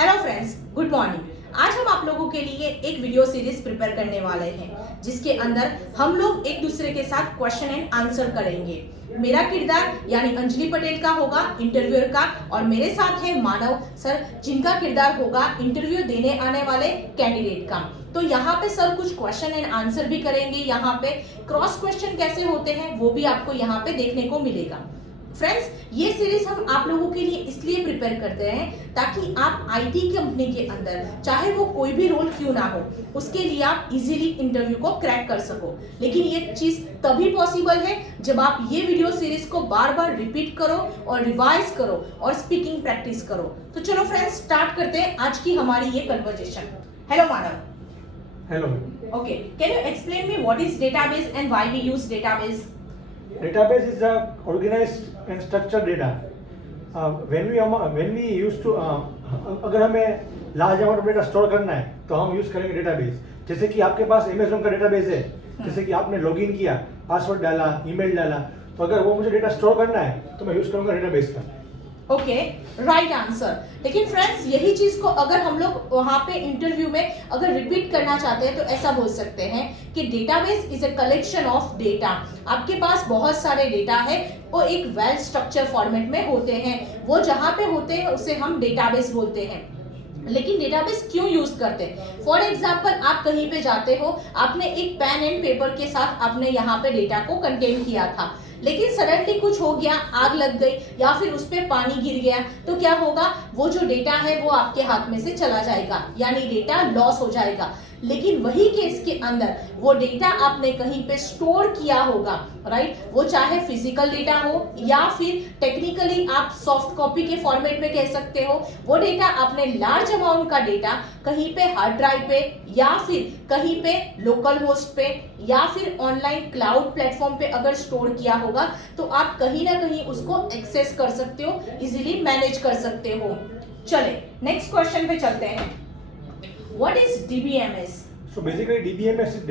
Hello friends, good morning. आज हम आप लोगों के लिए एक वीडियो सीरीज प्रिपेयर करने वाले हैं जिसके अंदर हम लोग एक दूसरे के साथ क्वेश्चन एंड आंसर करेंगे। मेरा किरदार यानी अंजलि पटेल का होगा इंटरव्यूअर का, और मेरे साथ है मानव सर जिनका किरदार होगा इंटरव्यू देने आने वाले कैंडिडेट का। तो यहाँ पे सर कुछ क्वेश्चन एंड आंसर भी करेंगे। यहाँ पे क्रॉस क्वेश्चन कैसे होते हैं वो भी आपको यहाँ पे देखने को मिलेगा। फ्रेंड्स, ये सीरीज हम आप लोगों के लिए इसलिए प्रिपेयर करते हैं ताकि आप आईटी कंपनी के अंदर चाहे वो कोई भी रोल क्यों ना हो उसके लिए आप इजीली इंटरव्यू को क्रैक कर सको। लेकिन ये चीज तभी पॉसिबल है जब आप ये वीडियो सीरीज को बार बार रिपीट करो और रिवाइज करो और स्पीकिंग प्रैक्टिस करो। तो चलो फ्रेंड्स, स्टार्ट करते हैं आज की हमारी ये conversation. Hello Manav. Hello. Okay, can you explain me what is database and why we use database? Database is a organized and structured data. When we used to अगर हमें large amount of data store करना है तो हम use करेंगे database. जैसे कि आपके पास अमेज़न का डेटाबेस है, जैसे कि आपने लॉगिन किया, पासवर्ड डाला, ईमेल डाला, तो अगर वो मुझे डेटा स्टोर करना है तो मैं यूज करूंगा डेटाबेस का। Okay, right answer. लेकिन फ्रेंड्स, यही चीज को अगर हम लोग वहां पे इंटरव्यू में अगर रिपीट करना चाहते हैं तो ऐसा बोल सकते हैं कि database is a collection of data. आपके पास बहुत सारे डेटा है, वो एक वेल स्ट्रक्चर फॉर्मेट में होते हैं, वो जहां पे होते हैं उसे हम डेटाबेस बोलते हैं। लेकिन डेटाबेस क्यों यूज करते हैं? फॉर एग्जाम्पल, आप कहीं पे जाते हो, आपने एक पेन एंड पेपर के साथ आपने यहाँ पे डेटा को कंटेन किया था, लेकिन सडनली कुछ हो गया, आग लग गई या फिर उस पे पानी गिर गया, तो क्या होगा? वो जो डेटा है वो आपके हाथ में से चला जाएगा, यानी डेटा लॉस हो जाएगा। लेकिन वही केस के अंदर वो डेटा आपने कहीं पे स्टोर किया होगा, राइट? वो चाहे फिजिकल डेटा हो या फिर टेक्निकली आप सॉफ्ट कॉपी के फॉर्मेट में कह सकते हो। वो डेटा आपने लार्ज अमाउंट का डेटा कहीं पे हार्ड ड्राइव पे या फिर कहीं पे लोकल होस्ट पे या फिर ऑनलाइन क्लाउड प्लेटफॉर्म पे अगर स्टोर किया होगा तो आप कहीं ना कहीं उसको एक्सेस कर सकते हो, इजीली मैनेज कर सकते हो। चले नेक्स्ट क्वेश्चन पे चलते हैं। What is DBMS? So basically DBMS is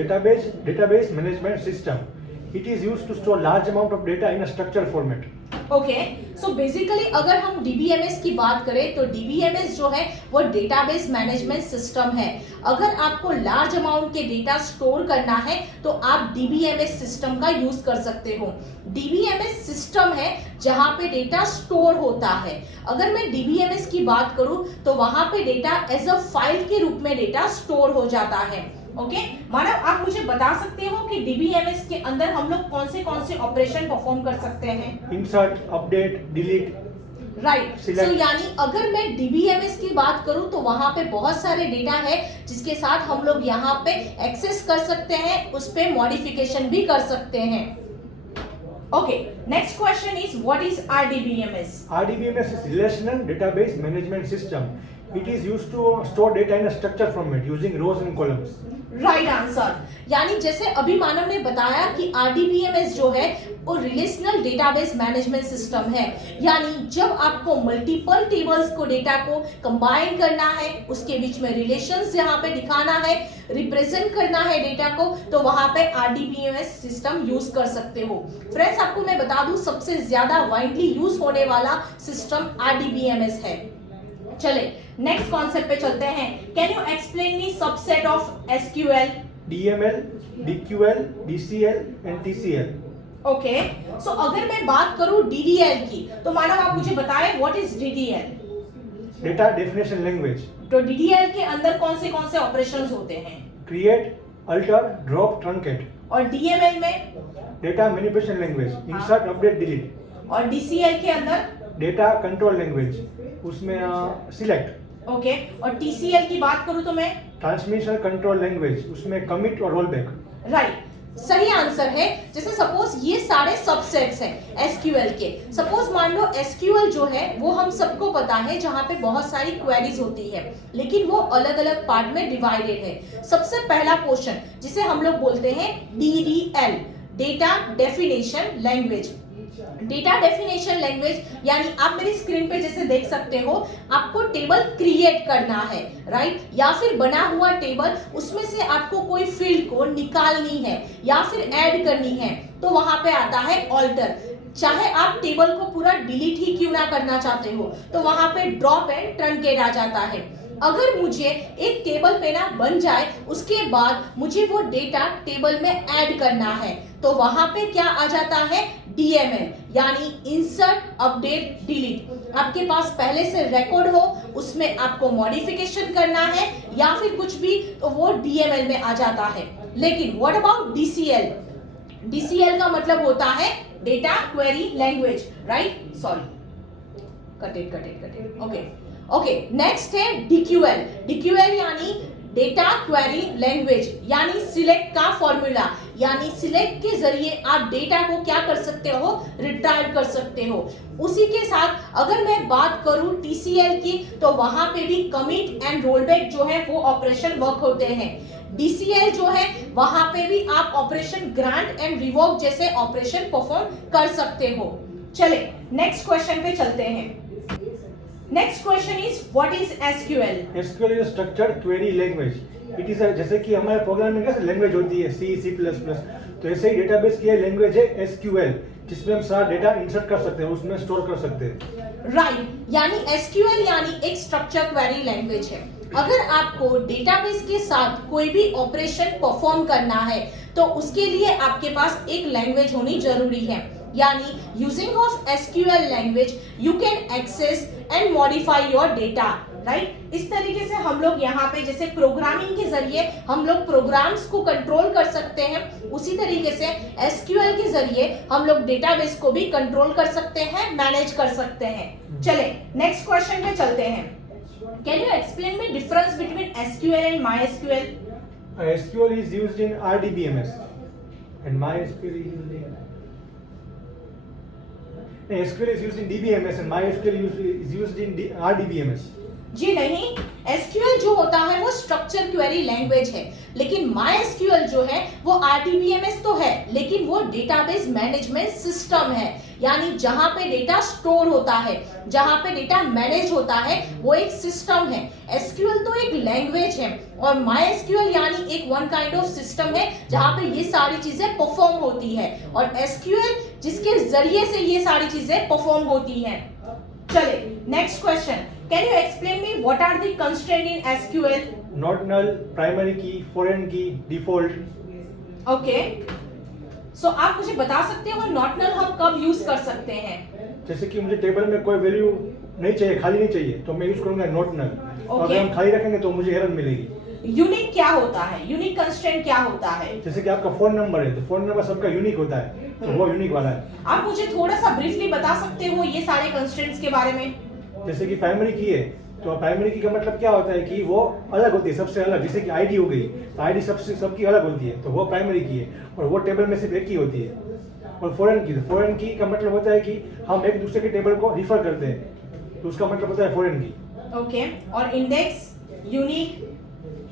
database management system. It is used to store large amount of data in a structured format. Okay, so basically अगर हम डीबीएमएस की बात करें तो डीबीएमएस जो है वो डेटाबेस मैनेजमेंट सिस्टम है। अगर आपको लार्ज अमाउंट के डेटा स्टोर करना है तो आप डीबीएमएस सिस्टम का यूज कर सकते हो। डीबीएमएस सिस्टम है जहां पे डेटा स्टोर होता है। अगर मैं डीबीएमएस की बात करूं तो वहां पे डेटा एज अ फाइल के रूप में डेटा स्टोर हो जाता है। ओके, मानव, आप मुझे बता सकते हो कि डीबीएमएस के अंदर हम लोग कौन से ऑपरेशन परफॉर्म कर सकते हैं? Insert, update, delete, right. So यानी अगर मैं डीबीएमएस की बात करूं तो वहां पे बहुत सारे डेटा है जिसके साथ हम लोग यहाँ पे एक्सेस कर सकते हैं, उस पे मॉडिफिकेशन भी कर सकते हैं। Okay, next question is what is RDBMS? RDBMS is Relational Database Management System. It is used to store data in a structured format using rows and columns. Right answer. यानी जैसे अभी मानव ने बताया कि आरडीबीएमएस जो है वो रिलेशनल डेटाबेस मैनेजमेंट सिस्टम है। यानी जब आपको मल्टीपल टेबल्स को डेटा को कंबाइन करना है, उसके बीच में रिलेशंस यहाँ पे दिखाना है, रिप्रेजेंट करना है डेटा को, तो वहां पे आरडीबीएमएस सिस्टम यूज कर सकते हो। फ्रेंड्स, आपको मैं बता दूं सबसे ज्यादा वाइडली यूज होने वाला सिस्टम आरडीबीएमएस है। चले नेक्स्ट कॉन्सेप्ट पे चलते हैं। Can you explain me subset of SQL? DML, DQL, DCL and TCL. Okay, so अगर मैं बात करूं डीडीएल की तो मानव आप मुझे बताएं what is DDL? Data Definition Language. तो डीडीएल के अंदर कौन से ऑपरेशंस होते हैं? Create, alter, drop, truncate. और डीएमएल में? Data Manipulation Language. Insert, update, delete. और डीसीएल के अंदर? Data Control Language. उसमें select. ओके, और टीसीएल की बात करूं तो मैं? ट्रांसमिशन कंट्रोल लैंग्वेज, उसमें कमिट और रोलबैक। राइट, सही आंसर है। जैसे सपोज ये सारे सबसेट्स हैं एसक्यूएल के। सपोज मान लो एसक्यूएल जो है वो हम सबको पता है जहां पे बहुत सारी क्वेरीज होती है, लेकिन वो अलग अलग पार्ट में डिवाइडेड है। सबसे पहला पोर्शन जिसे हम लोग बोलते हैं DDL, data definition language. Data definition language यानी आप मेरी स्क्रीन पे जैसे देख सकते हो, आपको टेबल क्रिएट करना है, राइट? या फिर बना हुआ टेबल, उसमें से आपको कोई फील्ड को निकालनी है या फिर ऐड करनी है, तो वहां पे आता है ऑल्टर। चाहे आप टेबल को पूरा डिलीट ही क्यों ना करना चाहते हो तो वहां पे ड्रॉप एंड ट्रंकेट आ जाता है। अगर मुझे एक टेबल पे ना बन जाए, उसके बाद मुझे वो डेटा टेबल में ऐड करना है, तो वहां पे क्या आ जाता है, DML यानी इंसर्ट अपडेट डिलीट। आपके पास पहले से रिकॉर्ड हो, उसमें आपको मॉडिफिकेशन करना है या फिर कुछ भी, तो वो DML में आ जाता है। लेकिन व्हाट अबाउट DCL? DCL का मतलब होता है data query language, right? Sorry, cut it. Okay, next है DQL। DQL यानी डेटा क्वेरी लैंग्वेज, यानी सिलेक्ट का फॉर्मूला, यानी सिलेक्ट के जरिए आप डेटा को क्या कर सकते हो, रिट्राइव कर सकते हो। उसी के साथ अगर मैं बात करूं TCL की, तो वहां पे भी कमिट एंड रोलबैक जो है वो ऑपरेशन वर्क होते हैं। DCL जो है वहां पे भी आप ऑपरेशन ग्रांट एंड रिवोक जैसे ऑपरेशन परफॉर्म कर सकते हो। चले नेक्स्ट क्वेश्चन पे चलते हैं। Next question is what is SQL? SQL is structured query language. It is जैसे कि हमारे प्रोग्रामिंग का लैंग्वेज होती है C++, तो ऐसे ही डेटाबेस की लैंग्वेज है SQL, जिसमें हम सारा डेटा इंसर्ट कर सकते हैं, उसमें स्टोर कर सकते हैं। राइट, यानी SQL यानी एक स्ट्रक्चर क्वेरी लैंग्वेज है। अगर आपको डेटाबेस के साथ कोई भी ऑपरेशन परफॉर्म करना है, तो उसके लिए आपके पास एक लैंग्वेज होनी जरूरी है। यानी using of SQL language you can access and modify your data, right? इस तरीके से हम लोग यहाँ पे जैसे प्रोग्रामिंग के जरिए हम लोग प्रोग्राम्स को कंट्रोल कर सकते हैं, उसी तरीके से SQL के जरिए हम लोग डेटाबेस को भी कंट्रोल कर सकते हैं, मैनेज कर सकते हैं। चले नेक्स्ट क्वेश्चन पे चलते हैं। Can you explain me difference between SQL and MySQL? SQL is used in RDBMS and MySQL is used in SQL is used in DBMS and MySQL is used in RDBMS. जी नहीं, SQL जो होता है वो structure query language है, लेकिन MySQL जो है वो RDBMS तो है, लेकिन वो डेटाबेस मैनेजमेंट सिस्टम है। यानी जहां पे डेटा स्टोर होता है, जहां पे डेटा मैनेज होता है, वो एक सिस्टम है। SQL तो एक लैंग्वेज है और MySQL यानी एक वन काइंड ऑफ सिस्टम है जहां पे ये सारी चीजें परफॉर्म होती है, और SQL जिसके जरिए से ये सारी चीजें परफॉर्म होती हैं। चले next question. Can you explain me what are the constraint in SQL? Not null, primary key, foreign key, default. Okay, so आप मुझे बता सकते हो नॉट नल हम कब यूज कर सकते हैं? जैसे कि मुझे टेबल में कोई वैल्यू नहीं चाहिए, खाली नहीं चाहिए, तो मैं यूज करूंगा नॉट नल। अगर हम खाली रखेंगे तो मुझे एरर मिलेगी। यूनिक क्या होता है? यूनिक कंस्ट्रेंट क्या होता है? जैसे कि आपका फोन नंबर है, तो फोन नंबर सबका यूनिक होता है, तो वो यूनिक वाला है। आप मुझे थोड़ा सा ब्रीफली बता सकते हो ये सारे कंस्ट्रेंट्स के बारे में? जैसे कि प्राइमरी की है, तो प्राइमरी की का मतलब क्या होता है कि वो अलग होती है, सबसे अलग। जैसे कि आईडी हो गई, तो आईडी सबकी अलग होती है, तो वो प्राइमरी की है, और वो टेबल में सिर्फ एक ही होती है। और फॉरेन की, तो फॉरेन की का मतलब होता है कि हम एक दूसरे के टेबल को रिफर करते हैं, तो उसका मतलब होता है फॉरेन की। ओके, और इंडेक्स, यूनिक?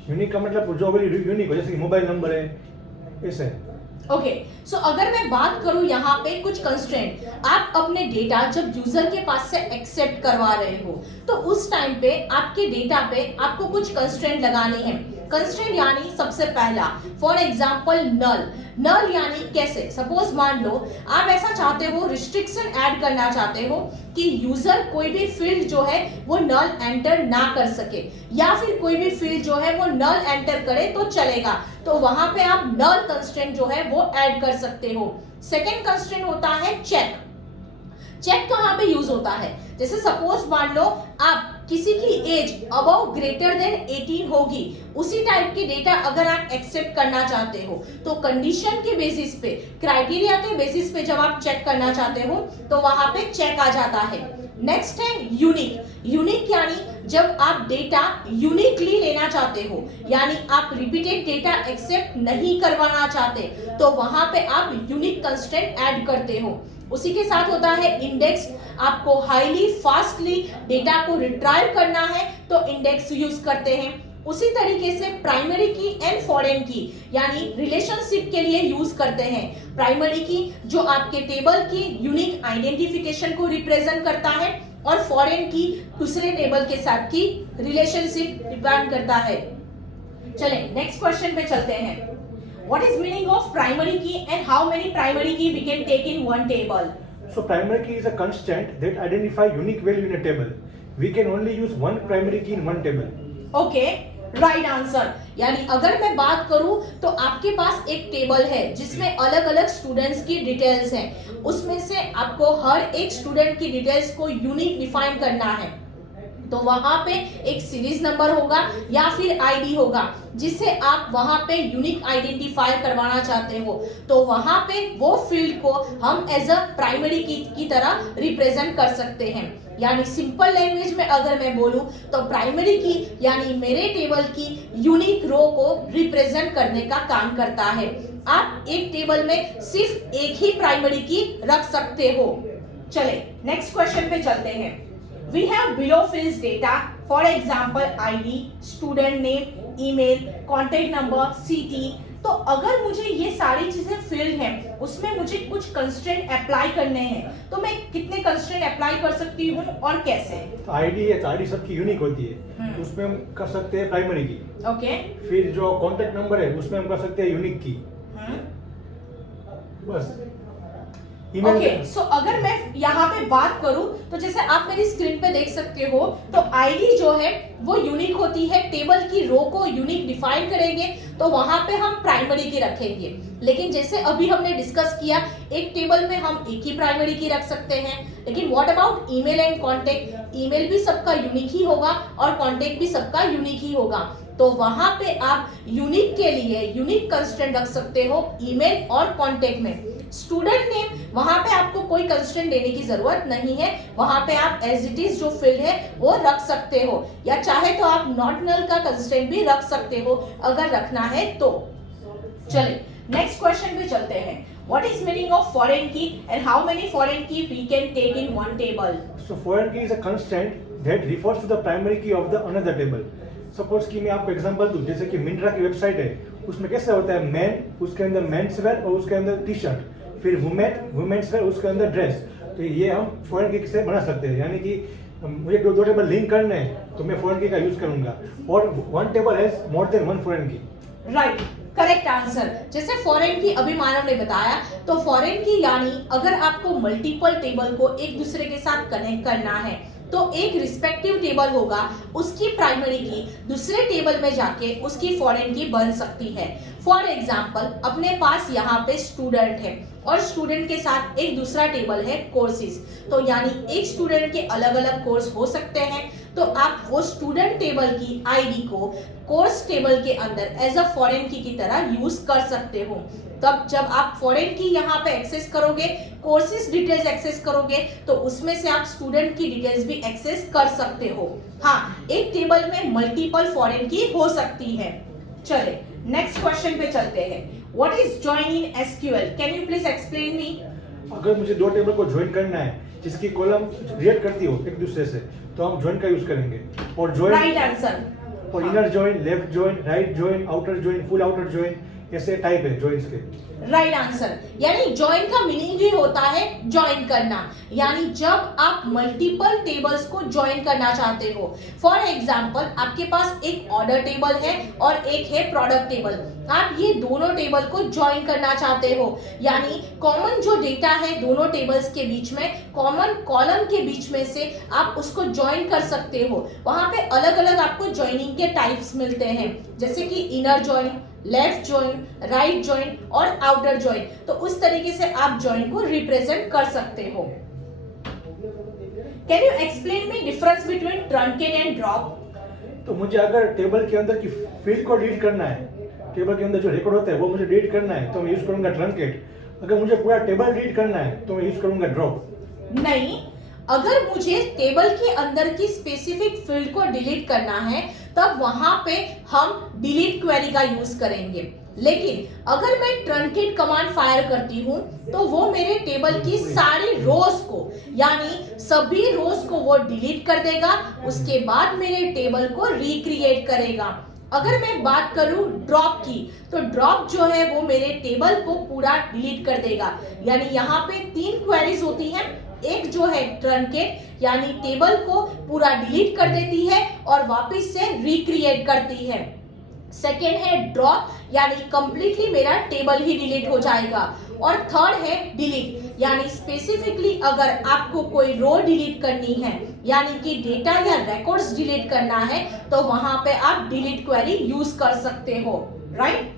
यूनिक का मतलब जो भी यूनिक हो, जैसे कि मोबाइल नंबर है, ऐसे। ओके, सो अगर मैं बात करूं यहाँ पे कुछ कंस्ट्रेंट, आप अपने डेटा जब यूजर के पास से एक्सेप्ट करवा रहे हो, तो उस टाइम पे आपके डेटा पे आपको कुछ कंस्ट्रेंट लगाने हैं। कंस्ट्रेंट यानी सबसे पहला, फॉर एग्जाम्पल नल यानी कैसे, सपोज मान लो आप ऐसा चाहते हो, रिस्ट्रिक्शन ऐड करना चाहते हो कि यूजर कोई भी फील्ड जो है वो नल एंटर ना कर सके, या फिर कोई भी फील्ड जो है वो नल एंटर करे तो चलेगा, तो वहां पे आप नल कंस्ट्रेंट जो है वो ऐड कर सकते हो। सेकेंड कंस्ट्रेंट होता है चेक। चेक कहाँ पे यूज होता है? जैसे सपोज मान लो आप किसी की एज अबव ग्रेटर देन 18 होगी, उसी टाइप की डेटा अगर आप एक्सेप्ट करना चाहते हो, तो कंडीशन के बेसिस पे, क्राइटेरिया के बेसिस पे जब आप चेक करना चाहते हो, तो वहां पे चेक आ जाता है। नेक्स्ट है यूनिक। यूनिक यानी जब आप डेटा यूनिकली लेना चाहते हो, यानी आप रिपीटेड डेटा एक्सेप्ट नहीं करवाना चाहते, तो वहां पे आप यूनिक कंस्ट्रेंट ऐड करते हो। उसी के साथ होता है इंडेक्स। आपको हाईली फास्टली डेटा को रिट्राइव करना है तो इंडेक्स यूज करते हैं। उसी तरीके से प्राइमरी की एंड फॉरेन की, यानी रिलेशनशिप के लिए यूज करते हैं। प्राइमरी की जो आपके टेबल की यूनिक आइडेंटिफिकेशन को रिप्रेजेंट करता है, और फॉरेन की दूसरे टेबल के साथ की रिलेशनशिप डिपेंड करता है। चलें नेक्स्ट क्वेश्चन पे चलते हैं। What is meaning of primary key and how many primary key we can take in one table? So primary key is a constant that identify unique value in a table. We can only use one primary key in one table. Okay, right answer. यानी अगर मैं बात करूं तो आपके पास एक table है जिसमें अलग अलग स्टूडेंट्स की डिटेल्स हैं, उसमें से आपको हर एक स्टूडेंट की डिटेल्स को यूनिक डिफाइन करना है। तो वहां पे एक सीरीज नंबर होगा या फिर आईडी होगा जिससे आप वहां पे यूनिक आइडेंटिफायर करवाना चाहते हो। तो वहां पे वो फील्ड को हम एज अ प्राइमरी की तरह रिप्रेजेंट कर सकते हैं। यानी सिंपल लैंग्वेज में अगर मैं बोलूं तो प्राइमरी की यानी मेरे टेबल की यूनिक रो को रिप्रेजेंट करने का काम करता है। आप एक टेबल में सिर्फ एक ही प्राइमरी की रख सकते हो। चले नेक्स्ट क्वेश्चन पे चलते हैं। We have below fields data, for example ID, student name, email, contact number, CT। तो अगर मुझे ये सारी चीजें फील्ड हैं, उसमें मुझे कुछ कंस्ट्रेंट अप्लाई करने हैं, तो मैं कितने कंस्ट्रेंट अप्लाई कर सकती हूँ और कैसे? तो आईडी है, तो आईडी सबकी यूनिक होती है, उसमें हम कर सकते हैं प्राइमरी की। ओके। फिर जो कॉन्टेक्ट नंबर है उसमें हम कर सकते हैं यूनिक की। बस। ओके, सो अगर मैं यहाँ पे बात करूं तो जैसे आप मेरी स्क्रीन पे देख सकते हो तो आईडी जो है वो यूनिक होती है, टेबल की रो को यूनिक डिफाइन करेंगे तो वहां पे हम प्राइमरी की रखेंगे। लेकिन जैसे अभी हमने डिस्कस किया एक टेबल में हम एक ही प्राइमरी की रख सकते हैं। लेकिन what about email and contact? Email भी सबका यूनिक ही होगा और कॉन्टेक्ट भी सबका यूनिक ही होगा। तो वहां पे आप यूनिक के लिए यूनिक कंस्ट्रेंट रख सकते हो ईमेल और कॉन्टेक्ट में। स्टूडेंट नेम, वहां पे आपको कोई कंस्ट्रेंट देने की जरूरत नहीं है, वहां पे आप एज इट इज जो फील्ड है वो रख सकते हो, या चाहे तो आप नॉट नल का कंस्ट्रेंट भी रख सकते हो अगर रखना है तो। चलिए नेक्स्ट क्वेश्चन पे चलते हैं। What is meaning of foreign key and how many foreign key we can take in one table? So foreign key is a constraint that refers to the primary key of the another table. Suppose कि मैं आपको example दूं, जैसे कि मिंत्रा की website है, उसमें कैसे होता है मैन, उसके अंदर मेंस वेयर और उसके अंदर टी शर्ट, फिर वुमेन्स वेयर, उसके अंदर ड्रेस। तो ये हम फॉरेन की से बना सकते हैं। यानी कि मुझे दो टेबल लिंक करने हैं तो मैं फॉरेन की का यूज करूंगा, और one table has more than one foreign key. Right, correct answer. जैसे फॉरेन की अभी मानव ने बताया, तो फॉरेन की यानी अगर आपको मल्टीपल टेबल को एक दूसरे के साथ कनेक्ट करना है तो एक रिस्पेक्टिव टेबल होगा, उसकी प्राइमरी की दूसरे टेबल में जाके उसकी फॉरेन की बन सकती है। फॉर एग्जाम्पल अपने पास यहाँ पे स्टूडेंट है और स्टूडेंट के साथ एक दूसरा टेबल है कोर्सेज। तो यानी एक स्टूडेंट के अलग अलग कोर्स हो सकते हैं, तो आप वो स्टूडेंट टेबल की आईडी को कोर्स टेबल के अंदर एज अ फॉरेन की तरह यूज कर सकते हो। तब जब आप फॉरेन की यहाँ पे एक्सेस करोगे, कोर्सेज डिटेल्स एक्सेस करोगे, तो उसमें से आप स्टूडेंट की डिटेल्स भी एक्सेस कर सकते हो। हाँ, एक टेबल में मल्टीपल फॉरेन की हो सकती है। चले नेक्स्ट क्वेश्चन पे चलते हैं। What is join in SQL? Can you please explain me? अगर मुझे दो टेबल को ज्वाइन करना है जिसकी कॉलम रिलेट करती हो एक दूसरे से, तो हम ज्वाइन का यूज करेंगे। और ज्वाइन, राइट आंसर। और inner join, left join, right join, outer join, full outer join, ऐसे टाइप है ज्वाइंस के। Right answer. यानी ज्वाइन का मीनिंग ही होता है ज्वाइन करना, यानी जब आप मल्टीपल टेबल्स को ज्वाइन करना चाहते हो। फॉर एग्जाम्पल आपके पास एक ऑर्डर टेबल है और एक है प्रोडक्ट टेबल, आप ये दोनों टेबल को ज्वाइन करना चाहते हो, यानी कॉमन जो डेटा है दोनों टेबल्स के बीच में, कॉमन कॉलम के बीच में से आप उसको ज्वाइन कर सकते हो। वहां पे अलग अलग आपको ज्वाइनिंग के टाइप्स मिलते हैं, जैसे कि inner join, left join, right join और आउटर ज्वाइन। तो उस तरीके से आप ज्वाइन को रिप्रेजेंट कर सकते हो। Can you explain me difference between truncate and drop? तो मुझे अगर टेबल के अंदर की फील्ड को डिलीट करना है, टेबल के अंदर जो रिकॉर्ड होता है वो मुझे डिलीट करना है, तो मैं यूज करूंगा ट्रंकेट। अगर मुझे पूरा टेबल डिलीट करना है तो मैं यूज करूंगा ड्रॉप। नहीं, अगर मुझे टेबल के अंदर की स्पेसिफिक फील्ड को डिलीट करना है तब वहां पे हम डिलीट क्वेरी का यूज करेंगे। लेकिन अगर मैं ट्रंकेट कमांड फायर करती हूँ तो वो मेरे टेबल की सारी रोज को, यानी सभी रोज को वो डिलीट कर देगा, उसके बाद मेरे टेबल को रिक्रिएट करेगा। अगर मैं बात करूं ड्रॉप की, तो ड्रॉप जो है वो मेरे टेबल को पूरा डिलीट कर देगा। यानी यहाँ पे 3 क्वेरीज होती हैं, एक जो है ट्रंकेट यानी टेबल को पूरा डिलीट कर देती है और वापस से रिक्रिएट करती है। सेकेंड है ड्रॉप, यानी कंप्लीटली मेरा टेबल ही डिलीट हो जाएगा। और थर्ड है डिलीट, यानी स्पेसिफिकली अगर आपको कोई रो डिलीट करनी है, यानी कि डेटा या रिकॉर्ड्स डिलीट करना है, तो वहां पे आप डिलीट क्वेरी यूज कर सकते हो, राइट।